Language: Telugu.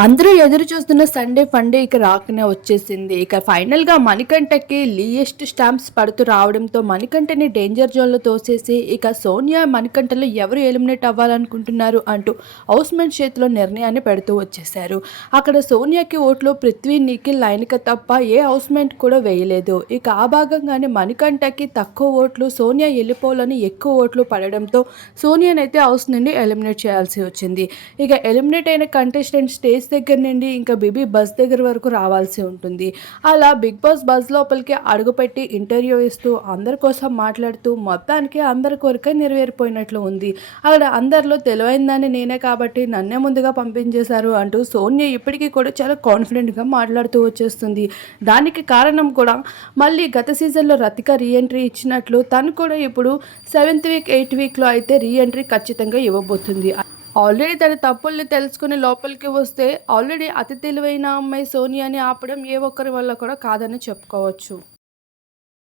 అందరూ ఎదురు చూస్తున్న సండే ఫండే ఇక రాకనే వచ్చేసింది. ఇక ఫైనల్గా మణికంఠకి లీయెస్ట్ స్టాంప్స్ పడుతూ రావడంతో మణికంఠని డేంజర్ జోన్లో తోసేసి ఇక సోనియా మణికంఠలో ఎవరు ఎలిమినేట్ అవ్వాలనుకుంటున్నారు అంటూ హౌస్ చేతిలో నిర్ణయాన్ని పెడుతూ వచ్చేసారు అక్కడ సోనియాకి ఓట్లు పృథ్వీ నిఖిల్ లైనిక తప్ప ఏ హౌస్ కూడా వేయలేదు. ఇక ఆ భాగంగానే మణికంఠకి తక్కువ ఓట్లు సోనియా వెళ్ళిపోవాలని ఎక్కువ ఓట్లు పడడంతో సోనియానైతే హౌస్ నుండి ఎలిమినేట్ చేయాల్సి వచ్చింది. ఇక ఎలిమినేట్ అయిన కంటెస్టెంట్ స్టేజ్ దగ్గర నుండి ఇంకా బీబీ బస్ దగ్గర వరకు రావాల్సి ఉంటుంది. అలా బిగ్ బాస్ బస్ లోపలికి అడుగుపెట్టి ఇంటర్వ్యూ ఇస్తూ అందరి కోసం మాట్లాడుతూ మొత్తానికి అందరి కోరిక నెరవేరిపోయినట్లు ఉంది. అక్కడ అందరిలో తెలివైందని నేనే కాబట్టి నన్నే ముందుగా పంపించేశారు అంటూ సోనియా ఇప్పటికీ కూడా చాలా కాన్ఫిడెంట్గా మాట్లాడుతూ వచ్చేస్తుంది. దానికి కారణం కూడా మళ్ళీ గత సీజన్లో రతిక రీఎంట్రీ ఇచ్చినట్లు తను కూడా ఇప్పుడు సెవెంత్ వీక్ ఎయిత్ వీక్లో అయితే రీఎంట్రీ ఖచ్చితంగా ఇవ్వబోతుంది. ఆల్రెడీ తన తప్పుల్ని తెలుసుకుని లోపలికి వస్తే ఆల్రెడీ అతి తెలివైన అమ్మాయి సోనియాని ఆపడం ఏ ఒక్కరి వల్ల కూడా కాదని చెప్పుకోవచ్చు.